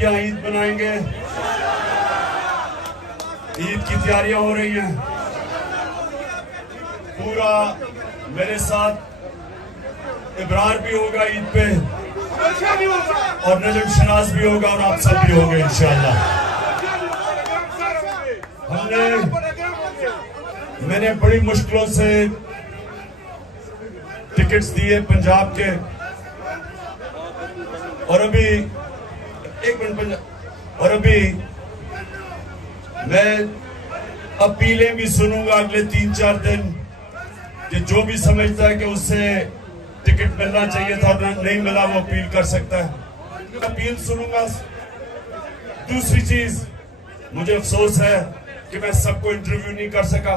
सब यहाँ ईद मनाएंगे। ईद की तैयारियां हो रही हैं। पूरा मेरे साथ इब्रार भी होगा ईद पे और नजम शनाज भी होगा और आप सब भी होंगे इंशाअल्लाह। मैंने बड़ी मुश्किलों से टिकट्स दिए पंजाब के और अभी एक मिनट और अभी मैं अपीलें भी सुनूंगा अगले 3-4 दिन कि जो भी समझता है कि उससे टिकट मिलना चाहिए था नहीं मिला वो अपील कर सकता है। अपील सुनूंगा। दूसरी चीज, मुझे अफसोस है कि मैं सबको इंटरव्यू नहीं कर सका।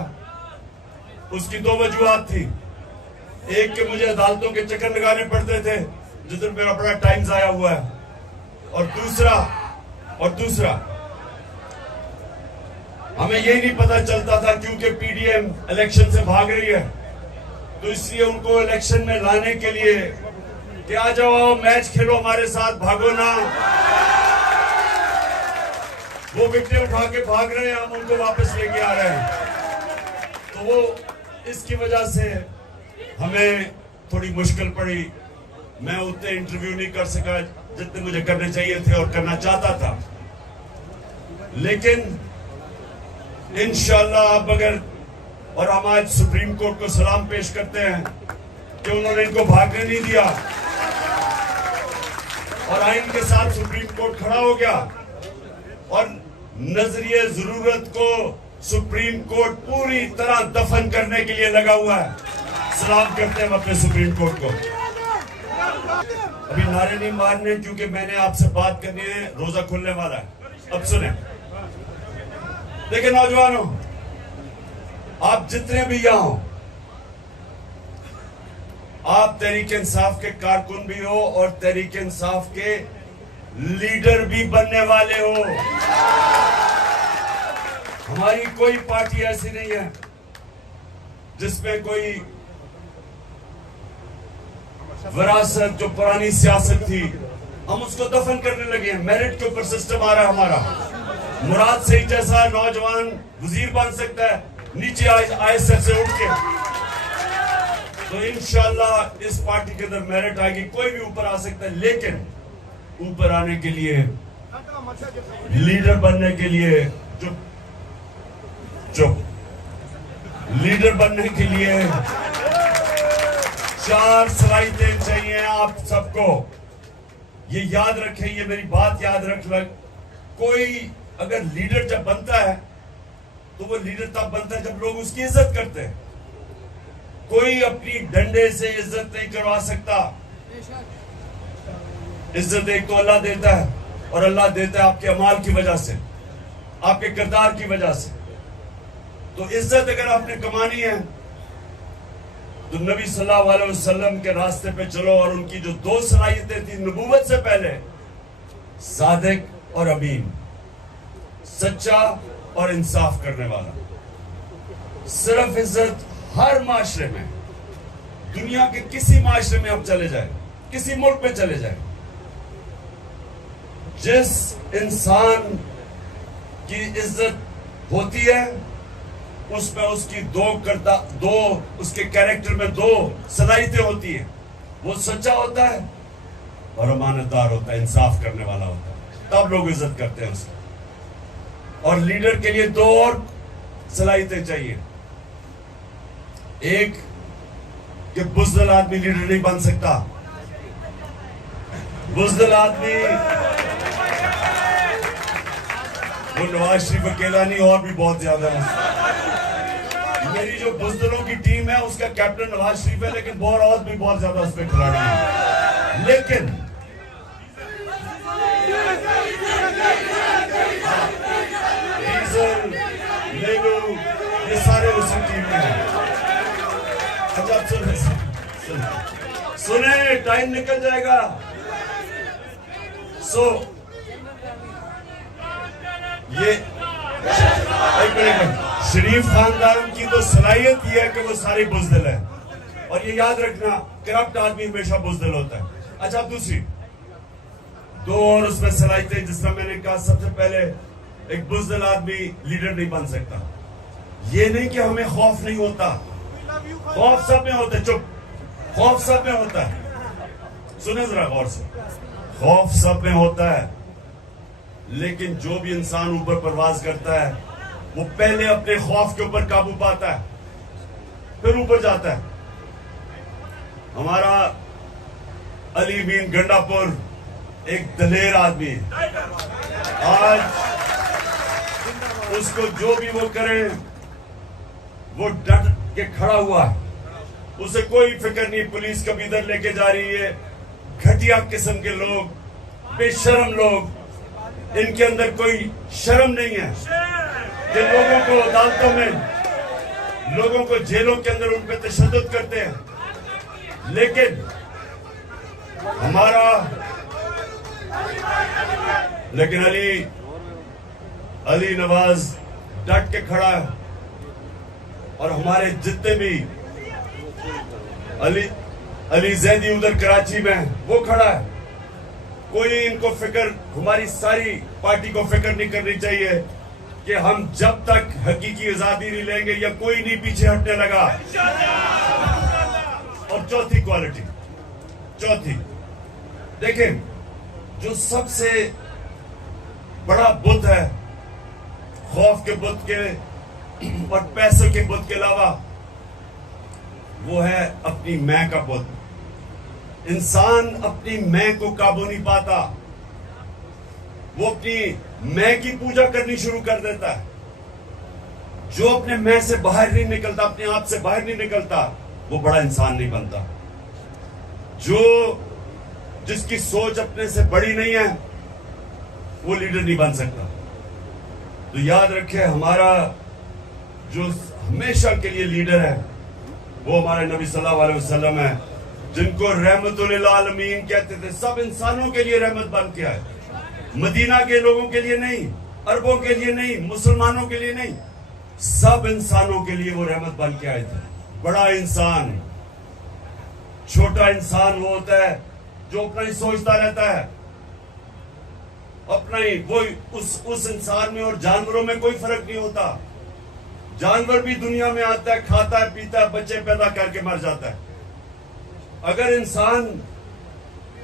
उसकी 2 वजूहात थी। एक कि मुझे अदालतों के चक्कर लगाने पड़ते थे जिधर मेरा बड़ा टाइम जाया हुआ है, और दूसरा हमें यही नहीं पता चलता था क्योंकि पीडीएम इलेक्शन से भाग रही है, तो इसलिए उनको इलेक्शन में लाने के लिए कि आ जाओ मैच खेलो हमारे साथ, भागो ना। वो विकेट उठा के भाग रहे हैं, हम उनको वापस लेके आ रहे हैं। तो वो इसकी वजह से हमें थोड़ी मुश्किल पड़ी। मैं उतने इंटरव्यू नहीं कर सका जितने मुझे करने चाहिए थे और करना चाहता था। लेकिन इंशाअल्लाह अब अगर, और हम आज सुप्रीम कोर्ट को सलाम पेश करते हैं कि उन्होंने इनको भागने नहीं दिया और आइन के साथ सुप्रीम कोर्ट खड़ा हो गया और नजरिए जरूरत को सुप्रीम कोर्ट पूरी तरह दफन करने के लिए लगा हुआ है। सलाम करते हैं अपने सुप्रीम कोर्ट को। अभी नारे नहीं मारने क्योंकि मैंने आपसे बात करनी है, रोजा खुलने वाला है। अब सुने, देखिए नौजवानों, आप जितने भी यहां हो, आप तहरीक इंसाफ के कारकुन भी हो और तहरीक इंसाफ के लीडर भी बनने वाले हो। हमारी कोई पार्टी ऐसी नहीं है जिसमें कोई विरासत जो पुरानी सियासत थी हम उसको दफन करने लगे हैं। मेरिट के ऊपर सिस्टम आ रहा है हमारा। मुराद सही जैसा नौजवान वजीर बन सकता है नीचे आईएसएफ से उठ के। तो इंशाअल्लाह इस पार्टी के अंदर मेरिट आएगी, कोई भी ऊपर आ सकता है। लेकिन ऊपर आने के लिए, लीडर बनने के लिए, लीडर बनने के लिए 4 सलाहियतें चाहिए आप सबको। ये याद रखें, ये मेरी बात याद रख लग। कोई अगर लीडर जब बनता है तो वो लीडर तब बनता है जब लोग उसकी इज्जत करते हैं। कोई अपनी डंडे से इज्जत नहीं करवा सकता। इज्जत एक तो अल्लाह देता है और अल्लाह देता है आपके अमाल की वजह से, आपके किरदार की वजह से। तो इज्जत अगर आपने कमानी है तो नबी सल्लल्लाहु अलैहि वसल्लम के रास्ते पे चलो। और उनकी जो 2 सलाहियतें थी नबूवत से पहले, सादिक और अमीन, सच्चा और इंसाफ करने वाला। सिर्फ इज्जत हर माशरे में, दुनिया के किसी माशरे में आप चले जाए, किसी मुल्क में चले जाए, जिस इंसान की इज्जत होती है उसमें उसकी दो उसके कैरेक्टर में 2 सलाहियतें होती है। वो सच्चा होता है और अमानतदार होता है, इंसाफ करने वाला होता है, तब लोग इज्जत करते हैं उसकी। और लीडर के लिए 2 और सलाहियतें चाहिए। एक कि बुज़दिल आदमी लीडर नहीं बन सकता। बुज़दिल आदमी, वो नवाज शरीफ अकेला नहीं, और भी बहुत ज्यादा है। मेरी जो बुज़दिलों की टीम है उसका कैप्टन नवाज शरीफ है, लेकिन और भी बहुत ज्यादा उस पर खिलाड़ी है। लेकिन डीजल, लेलू, ये सारे उसी टीम में हैं। अच्छा सुने, टाइम निकल जाएगा। ये एक मिनट, शरीफ खानदान की तो सलाहियत यह है कि वो सारी बुज़दिल है, और ये याद रखना करप्ट आदमी हमेशा बुज़दिल होता है। अच्छा, दूसरी दो और उसमें सलाहियतें, जिस तरह मैंने कहा, सबसे पहले एक बुज़दिल आदमी लीडर नहीं बन सकता। ये नहीं कि हमें खौफ नहीं होता, खौफ सब में होता है, चुप, खौफ सब में होता है, सुने जरा गौर से, खौफ सब में होता है, लेकिन जो भी इंसान ऊपर परवाज करता है वो पहले अपने खौफ के ऊपर काबू पाता है, फिर ऊपर जाता है। हमारा अली बीन गंडापुर एक दलेर आदमी है। आज उसको जो भी वो करे वो डट के खड़ा हुआ है, उसे कोई फिक्र नहीं पुलिस कभी इधर लेके जा रही है। घटिया किस्म के लोग, बेशर्म लोग, इनके अंदर कोई शर्म नहीं है कि लोगों को अदालतों में, लोगों को जेलों के अंदर उन पर तशद्दुद करते हैं। लेकिन अली नवाज डट के खड़ा है, और हमारे जितने भी अली जैदी उधर कराची में वो खड़ा है। कोई इनको फिक्र, हमारी सारी पार्टी को फिक्र नहीं करनी चाहिए कि हम जब तक हकीकी आजादी नहीं लेंगे या कोई नहीं पीछे हटने लगा। और चौथी क्वालिटी, चौथी देखें, जो सबसे बड़ा बुत है खौफ के बुत के और पैसों के बुत के अलावा, वो है अपनी मैं का बुत। इंसान अपनी मैं को काबू नहीं पाता, वो अपनी मैं की पूजा करनी शुरू कर देता है। जो अपने मैं से बाहर नहीं निकलता, अपने आप से बाहर नहीं निकलता, वो बड़ा इंसान नहीं बनता। जिसकी सोच अपने से बड़ी नहीं है वो लीडर नहीं बन सकता। तो याद रखें, हमारा जो हमेशा के लिए लीडर है वो हमारे नबी सल्लल्लाहु अलैहि वसल्लम है, जिनको रहमतुल आलमीन कहते थे। सब इंसानों के लिए रहमत बन के आए, मदीना के लोगों के लिए नहीं, अरबों के लिए नहीं, मुसलमानों के लिए नहीं, सब इंसानों के लिए वो रहमत बन के आए थे। बड़ा इंसान, छोटा इंसान वो होता है जो अपना ही सोचता रहता है, अपना ही, वो उस इंसान में और जानवरों में कोई फर्क नहीं होता। जानवर भी दुनिया में आता है, खाता है, पीता है, बच्चे पैदा करके मर जाता है। अगर इंसान,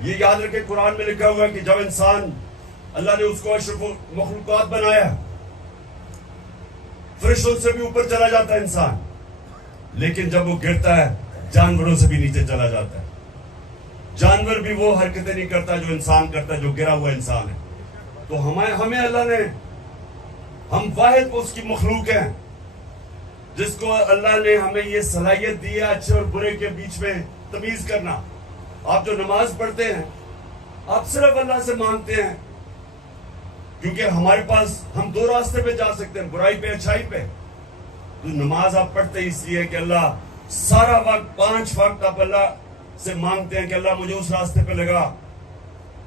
ये याद रखे, कुरान में लिखा हुआ है कि जब इंसान, अल्लाह ने उसको अशरफ मखलूकात बनाया, फरिश्तों से भी ऊपर चला जाता है इंसान, लेकिन जब वो गिरता है जानवरों से भी नीचे चला जाता है। जानवर भी वो हरकतें नहीं करता जो इंसान करता है, जो गिरा हुआ इंसान है। तो हमें अल्लाह ने, हम वाहिद उसकी मखलूक हैं जिसको अल्लाह ने हमें ये सलाहियत दी है अच्छे और बुरे के बीच में तमीज करना। आप जो नमाज पढ़ते हैं, आप सिर्फ अल्लाह से मांगते हैं, क्योंकि हमारे पास, हम दो रास्ते पे जा सकते हैं, बुराई पे, अच्छाई पे। तो नमाज आप पढ़ते इसलिए कि अल्लाह, सारा वक्त 5 वक्त आप अल्लाह से मांगते हैं कि अल्लाह मुझे उस रास्ते पे लगा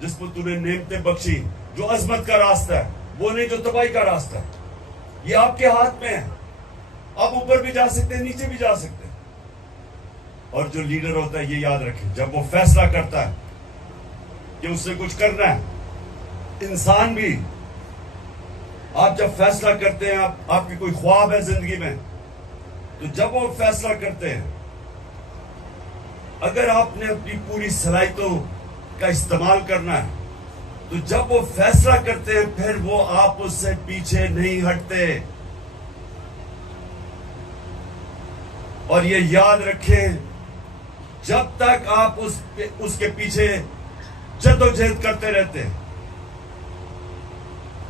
जिस पर तूने नेमतें बख्शी, जो अजमत का रास्ता है, वो नहीं जो तबाही का रास्ता है। ये आपके हाथ में है, आप ऊपर भी जा सकते हैं, नीचे भी जा सकते हैं। और जो लीडर होता है, ये याद रखें, जब वो फैसला करता है कि उससे कुछ करना है, इंसान भी, आप जब फैसला करते हैं, आपकी कोई ख्वाब है जिंदगी में, तो जब वो फैसला करते हैं, अगर आपने अपनी पूरी सलाहियतों का इस्तेमाल करना है, तो जब वो फैसला करते हैं, फिर वो आप उससे पीछे नहीं हटते। और ये याद रखें, जब तक आप उसके पीछे जद्दोजहद करते रहते हैं,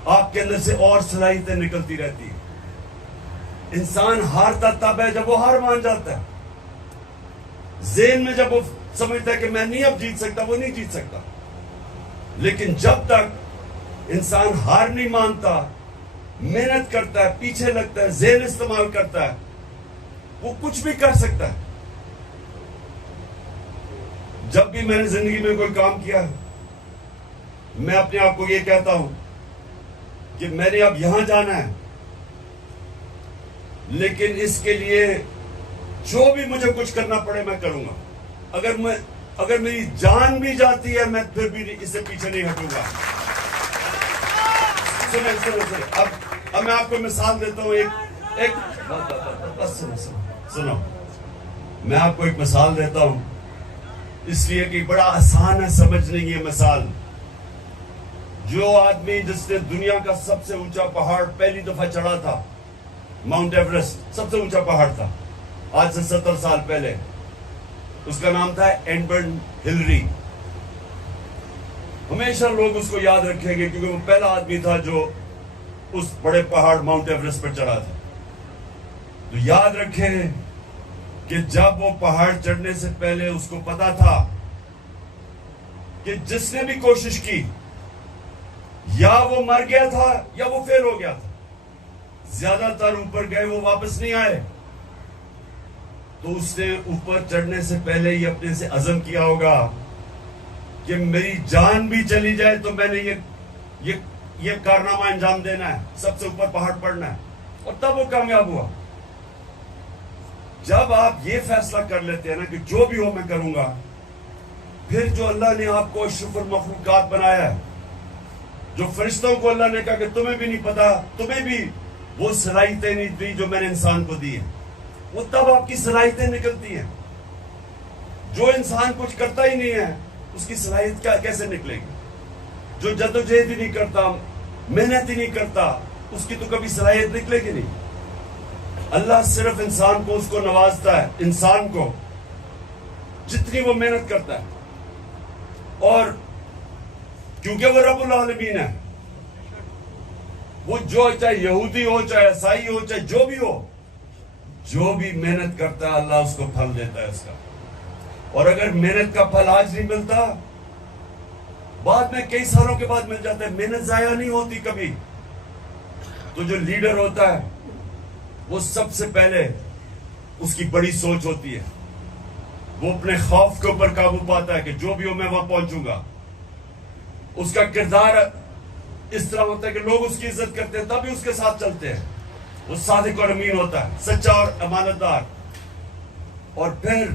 आपके अंदर से और सलाहियतें निकलती रहती है। इंसान हारता तब है जब वो हार मान जाता है। ज़हन में जब वो समझता है कि मैं नहीं अब जीत सकता, वो नहीं जीत सकता। लेकिन जब तक इंसान हार नहीं मानता, मेहनत करता है, पीछे लगता है, ज़हन इस्तेमाल करता है, वो कुछ भी कर सकता है। जब भी मैंने जिंदगी में कोई काम किया, मैं अपने आप को ये कहता हूं कि मैंने अब यहां जाना है, लेकिन इसके लिए जो भी मुझे कुछ करना पड़े मैं करूंगा। अगर अगर मेरी जान भी जाती है मैं फिर भी इससे पीछे नहीं हटूंगा। सुने सुने सुने, अब मैं आपको मिसाल देता हूं। एक बस सुनो, मैं आपको एक मिसाल देता हूं, इसलिए कि बड़ा आसान है समझने की ये मिसाल। जो आदमी जिसने दुनिया का सबसे ऊंचा पहाड़ पहली दफा चढ़ा था, माउंट एवरेस्ट सबसे ऊंचा पहाड़ था आज से 70 साल पहले, उसका नाम था एडमंड हिलरी। हमेशा लोग उसको याद रखेंगे क्योंकि वो पहला आदमी था जो उस बड़े पहाड़ माउंट एवरेस्ट पर चढ़ा था। तो याद रखें कि जब वो पहाड़ चढ़ने से पहले उसको पता था कि जिसने भी कोशिश की या वो मर गया था या वो फेल हो गया था। ज्यादातर ऊपर गए वो वापस नहीं आए। तो उसने ऊपर चढ़ने से पहले ही अपने से अज़म किया होगा कि मेरी जान भी चली जाए तो मैंने ये कारनामा अंजाम देना है, सबसे ऊपर पहाड़ पड़ना है। और तब वो कामयाब हुआ। जब आप ये फैसला कर लेते हैं ना कि जो भी हो मैं करूंगा, फिर जो अल्लाह ने आपको अशरफुल मखलूकात बनाया है, जो फरिश्तों को अल्लाह ने कहा कि तुम्हें भी नहीं पता, तुम्हें भी वो सलाहियतें नहीं दी जो मैंने इंसान को दी है, वो तब आपकी सलाहियतें निकलती हैं। जो इंसान कुछ करता ही नहीं है उसकी सलाहियत क्या कैसे निकलेगी? जो जद्दोजहद ही नहीं करता, मेहनत ही नहीं करता, उसकी तो कभी सलाहियत निकलेगी नहीं। अल्लाह सिर्फ इंसान को उसको नवाजता है, इंसान को जितनी वो मेहनत करता है। और क्योंकि वो रब्बुल आलमीन है, वो जो चाहे यहूदी हो, चाहे ईसाई हो, चाहे जो भी हो, जो भी मेहनत करता है अल्लाह उसको फल देता है उसका। और अगर मेहनत का फल आज नहीं मिलता, बाद में कई सालों के बाद मिल जाता है। मेहनत जाया नहीं होती कभी। तो जो लीडर होता है वो सबसे पहले उसकी बड़ी सोच होती है। वो अपने खौफ के ऊपर काबू पाता है कि जो भी हो मैं वहां पहुंचूंगा। उसका किरदार इस तरह होता है कि लोग उसकी इज्जत करते हैं, तभी उसके साथ चलते हैं। वो सादिक और अमीन होता है, सच्चा और अमानतदार। और फिर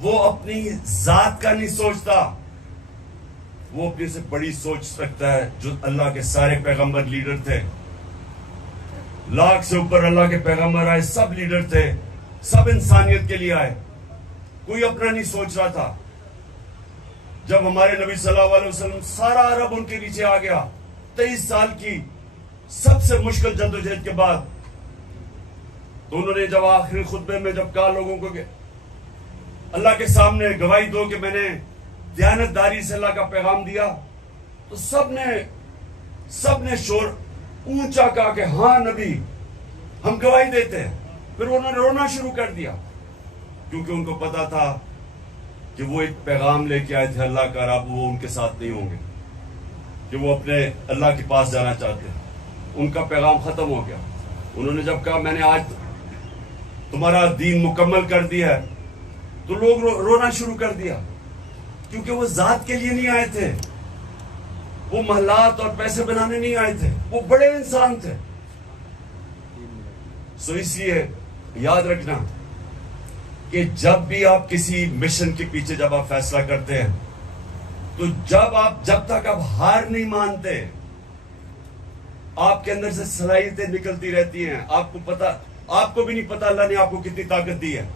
वो अपनी जात का नहीं सोचता, वो अपने से बड़ी सोच रखता है। जो अल्लाह के सारे पैगंबर लीडर थे, लाख से ऊपर अल्लाह के पैगंबर आए, सब लीडर थे, सब इंसानियत के लिए आए, कोई अपना नहीं सोच रहा था। जब हमारे नबी सल्लल्लाहु अलैहि वसल्लम, सारा अरब उनके नीचे आ गया, 23 साल की सबसे मुश्किल जद्दोजहद के बाद, तो उन्होंने जब आखिरी खुतबे में जब कहा लोगों को कि अल्लाह के सामने गवाही दो कि मैंने दयानतदारी से अल्लाह का पैगाम दिया, तो सबने शोर ऊंचा कहा कि हाँ नबी, हम गवाही देते हैं। फिर उन्होंने रोना शुरू कर दिया, क्योंकि उनको पता था कि वो एक पैगाम लेके आए थे अल्लाह का, अब वो उनके साथ नहीं होंगे, कि वो अपने अल्लाह के पास जाना चाहते हैं। उनका पैगाम खत्म हो गया। उन्होंने जब कहा मैंने आज तुम्हारा दीन मुकम्मल कर दिया है, तो लोग रोना शुरू कर दिया, क्योंकि वो जात के लिए नहीं आए थे, वो महलात और पैसे बनाने नहीं आए थे, वो बड़े इंसान थे। सो इसलिए याद रखना कि जब भी आप किसी मिशन के पीछे जब आप फैसला करते हैं, तो जब तक आप हार नहीं मानते, आपके अंदर से सलाहियतें निकलती रहती हैं। आपको भी नहीं पता अल्लाह ने आपको कितनी ताकत दी है।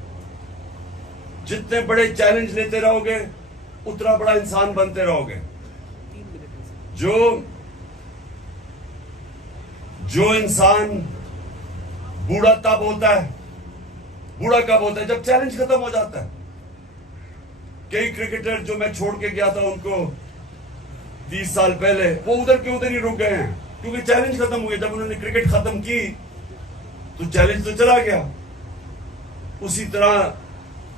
जितने बड़े चैलेंज लेते रहोगे उतना बड़ा इंसान बनते रहोगे। जो इंसान बूढ़ा तब होता है, बूढ़ा कब होता है? जब चैलेंज खत्म हो जाता है। कई क्रिकेटर जो मैं छोड़ के गया था उनको 30 साल पहले, वो उधर के उधर ही रुक गए हैं, क्योंकि चैलेंज खत्म हो गया। जब उन्होंने क्रिकेट खत्म की तो चैलेंज तो चला गया। उसी तरह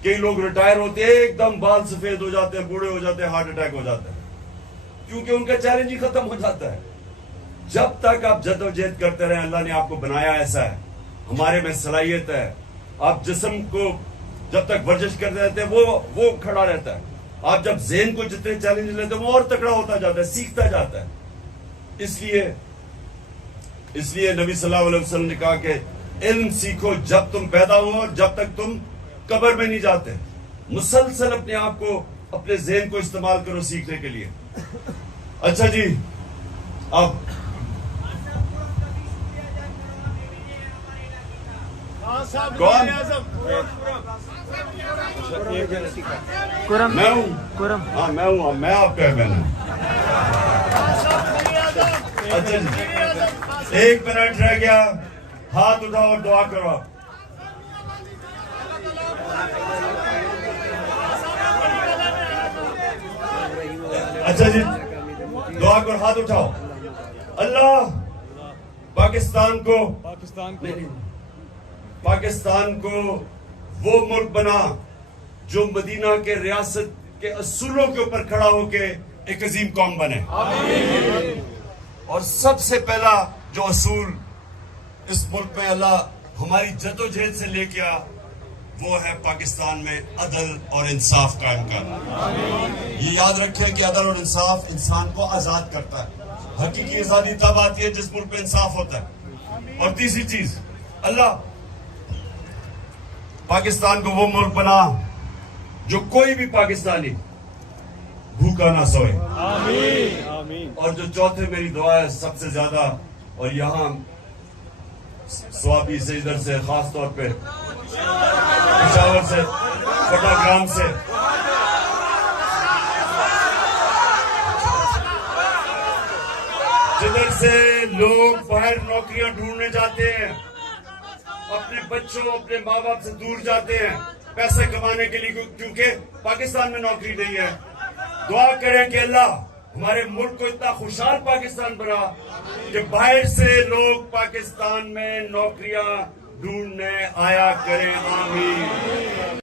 कई लोग रिटायर होते हैं, एकदम बाल सफेद हो जाते हैं, बूढ़े हो जाते हैं, हार्ट अटैक हो जाता है, क्योंकि उनका चैलेंज ही खत्म हो जाता है। जब तक आप जद्दोजहद करते रहे, अल्लाह ने आपको बनाया ऐसा है, हमारे में सलाहियत है। आप जिस्म को जब तक वर्जिश करते रहते हैं वो खड़ा रहता है। आप जब ज़हन को जितने चैलेंज लेते हैं वो और तकड़ा होता जाता है, सीखता जाता है। इसलिए नबी सल्लल्लाहु अलैहि वसल्लम ने कहा कि इल्म सीखो जब तुम पैदा हो और जब तक तुम कब्र में नहीं जाते। मुसलसल अपने आप को अपने ज़हन को इस्तेमाल करो सीखने के लिए। अच्छा जी, अब कौन? मैं हूँ। हाँ मैं हूँ, मैं आपका बहन हूँ। अच्छा जी, 1 मिनट रह गया, हाथ उठाओ और दुआ करो आप। अच्छा जी, दुआ करो, हाथ उठाओ। अल्लाह पाकिस्तान को वो मुल्क बना जो मदीना के रियासत के असूलों के ऊपर खड़ा होके एक अजीम कौम बने। और सबसे पहला जो असूल इस मुल्क में अल्लाह हमारी जद्दोजहद से लेके आ, वो है पाकिस्तान में अदल और इंसाफ कायम करना। ये याद रखें कि अदल और इंसाफ इंसान को आजाद करता है। हकीकी आजादी तब आती है जिस मुल्क में इंसाफ होता है। और तीसरी चीज, अल्लाह पाकिस्तान को वो मुल्क बना जो कोई भी पाकिस्तानी भूखा ना सोए। आमीन। और जो चौथे मेरी दुआ है सबसे ज्यादा, और यहाँ स्वाबी से इधर से खास तौर पे पिशावर से, पटाग्राम से, जिधर से लोग बाहर नौकरियां ढूंढने जाते हैं, अपने बच्चों अपने माँ बाप से दूर जाते हैं पैसे कमाने के लिए, क्योंकि पाकिस्तान में नौकरी नहीं है। दुआ करें कि अल्लाह हमारे मुल्क को इतना खुशहाल पाकिस्तान बना कि बाहर से लोग पाकिस्तान में नौकरियां ढूंढने आया करें। आमीन।